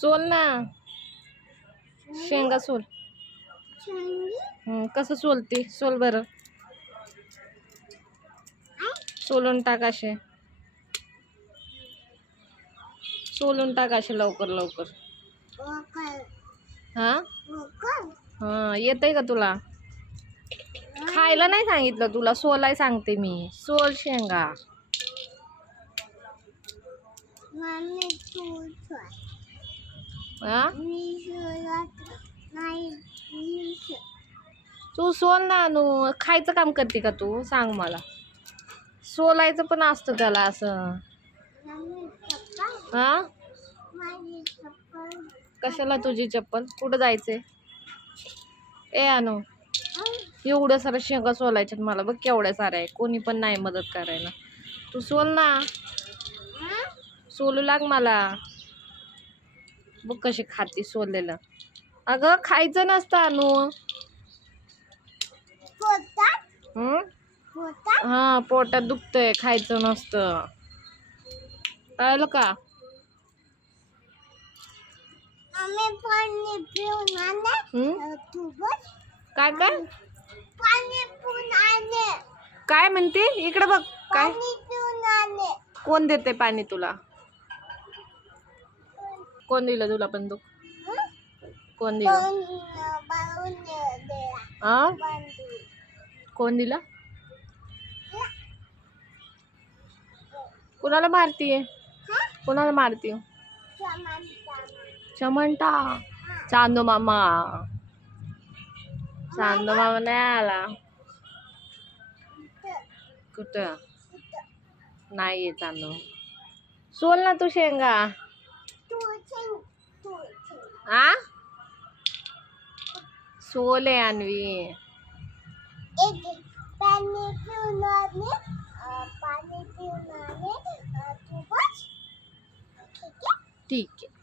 Soul ना. शेंगा soul. कसं सोलते? सोल बरं. सोलून टाक असे. सोलून टाक असे लवकर लवकर. हा? हा येतंय का तुला? खायला नाही सांगितलं तुला सोलाय सांगते मी. सोल शेंगा. तू सोल ना अनु खायचं काम करते का तू? सांग मला. सोलायचं पण असतं त्याला असं. हा कशाला तुझी चप्पल? कुठं जायचंय? ए अनु एवढं सारं शेंगा सोलायच्यात मला बघ केवढ्या साऱ्या आहे कोणी पण नाही मदत करायला. तू सोल ना. सोलू लाग मला. बघ कशी खाती सोललेलं. अगं खायचं नसतं अनु. हं? हा पोटात दुखतंय खायचं नसतं. कळलं का? काय काय? काय म्हणते? इकडे बघ काय? कोण देते पाणी तुला? कोण दिलं तुला बंदूक कोण दिलं? आ? हा कोण दिला? कुणाला मारतीये? कुणाला मारतीय? चमंटा चांदो मामा. चांदो मामा नाही आला. कुठं? नाही आहे चांदो. सोल ना तू शेंगा. सोल अन्वी पाणी पिऊन पाणी पिऊन ठीक आहे.